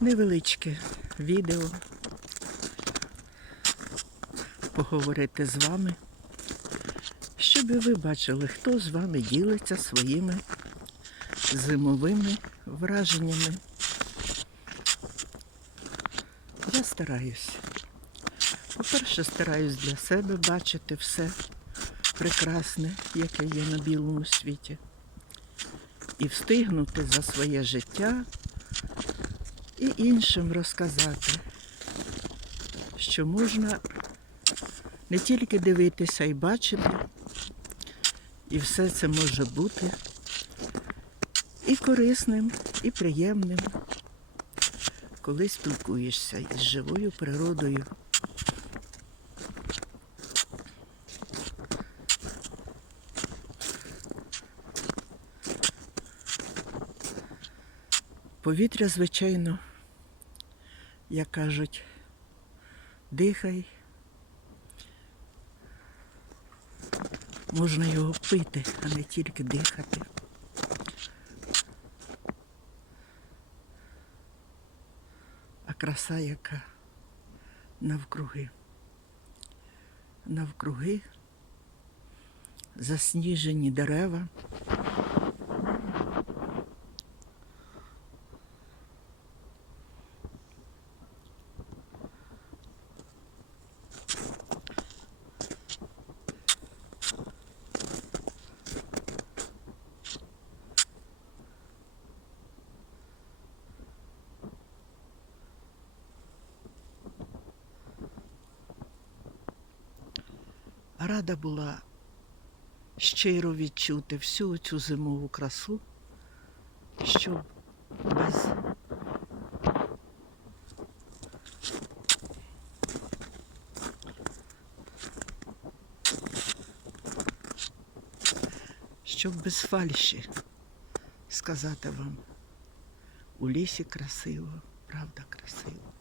невеличке відео. Поговорити з вами, щоб ви бачили, хто з вами ділиться своїми зимовими враженнями. Я стараюсь. По-перше, стараюсь для себе бачити все прекрасне, яке є на білому світі, і встигнути за своє життя і іншим розказати, що можна не тільки дивитися і бачити, і все це може бути і корисним, і приємним, коли спілкуєшся із живою природою. Повітря, звичайно, як кажуть, дихай. Можна його пити, а не тільки дихати. А краса яка навкруги. Навкруги засніжені дерева. Рада була щиро відчути всю цю зимову красу, щоб без щоб без фальші сказати вам, у лісі красиво, правда красиво.